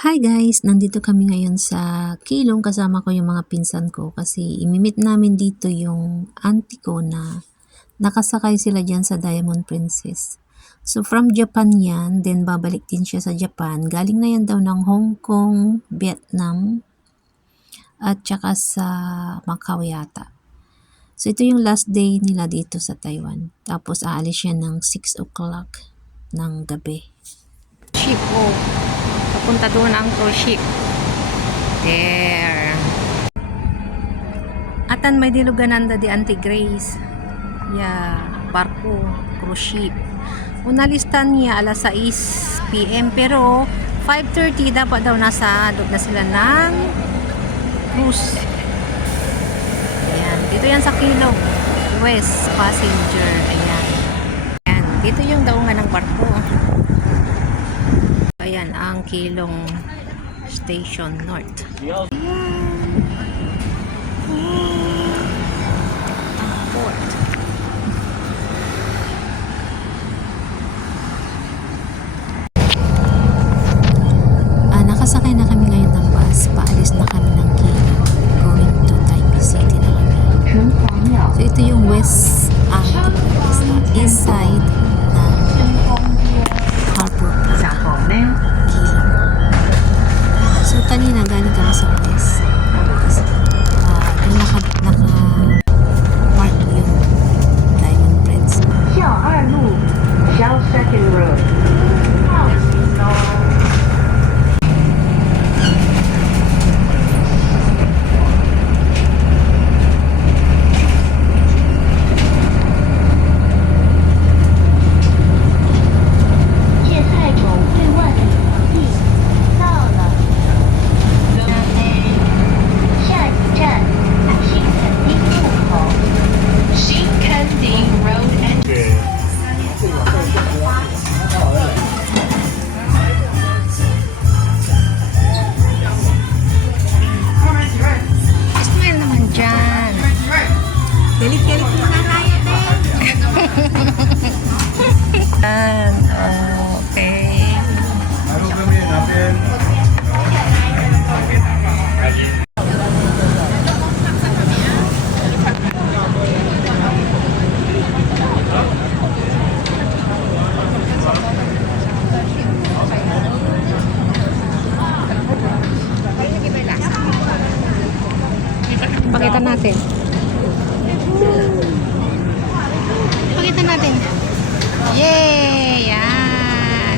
Hi guys! Nandito kami ngayon sa Keelung, kasama ko yung mga pinsan ko kasi imimit namin dito yung auntie ko na nakasakay sila dyan sa Diamond Princess. So from Japan yan, then babalik din siya sa Japan. Galing na yan daw ng Hong Kong, Vietnam, at saka sa Macau yata. So ito yung last day nila dito sa Taiwan. Tapos aalis siya ng 6 o'clock ng gabi. Ship, oh. Papunta doon ang cruise ship. There. Atan may dilugananda di Auntie Grace. Barko, cruise ship. Unalistan niya alas 6 PM pero 5:30 dapat daw nasa doon na sila ng cruise. Ayan, dito yan sa Keelung West Passenger. Ayan. Ayan, dito yung daungan ng barko. Ayan ang Keelung Station North. Ayan. Ang port. Nakasakay na kami ngayon ng bus. Paalis na kami ng Keelung. Going to Taipei City na kami. So ito yung west, east side ng Harbor Park, Keelung. So kanina galing kami sa west. Kasi doon naka-mark yung Diamond Princess. 孝二路 Shell Second Road. Smile naman dyan. Galit-galit mo na tayo, Yan. Okay. Pakita natin. Pakita natin. Yay! Yan.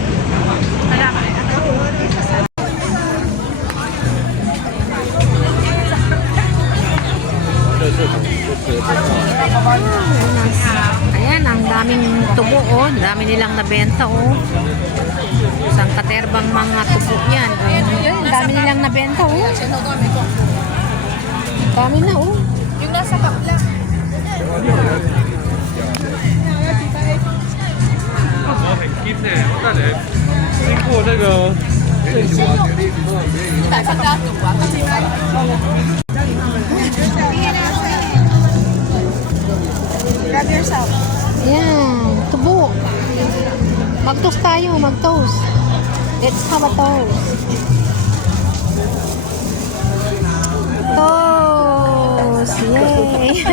Ayan, ang daming tubo, oh. Dami nilang nabenta, oh. Isang katerbang mga tubo yan. Ayan, ang dami nilang nabenta, oh. Dami na, oh. Yung nasa kapla. 很金呢，我看人经过那个。 Tại sao ra tủ quá? Kasi nga. Grab yourself. Ayan, tubo. Mag-toast tayo, mag-toast. Let's have a toast. Toast! Yay!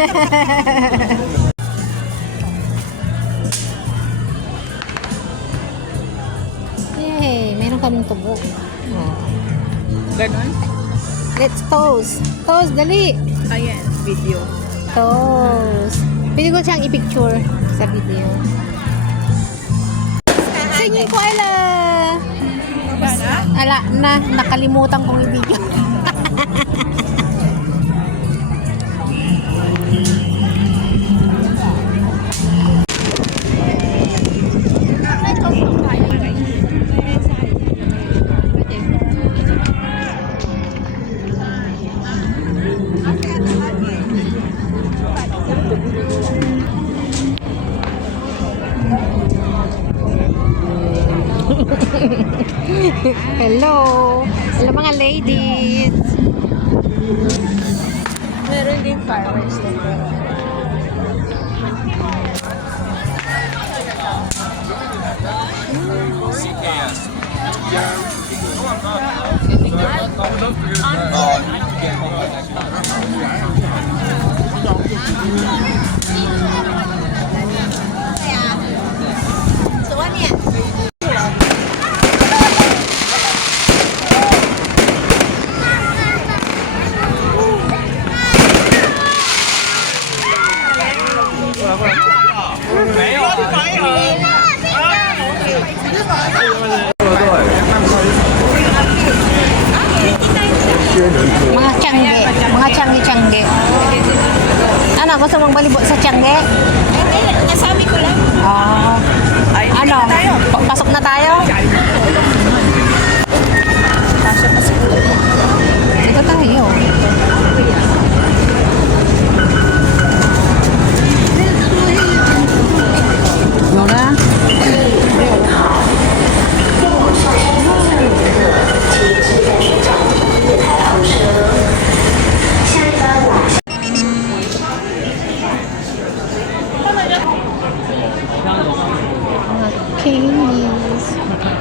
Yay! Meron kaming tubo. Oh. Ganon? Let's toast. Toast, dali! Ayan, video. Toast. Pwede ko siyang i-picture sa video. Singing ko, ala! Ala na, nakalimutan kong i-video. Hello! Hello mga ladies! Meron din fireworks dito. CKS. 走外面。Mga tiyangge. Mga tiyangge-tiyangge. Ano, gusto mong balibot sa tiyangge? Hindi, nasabi ko lang. Ano? Pasok na tayo? Dito tayo. Lola? Mga candies.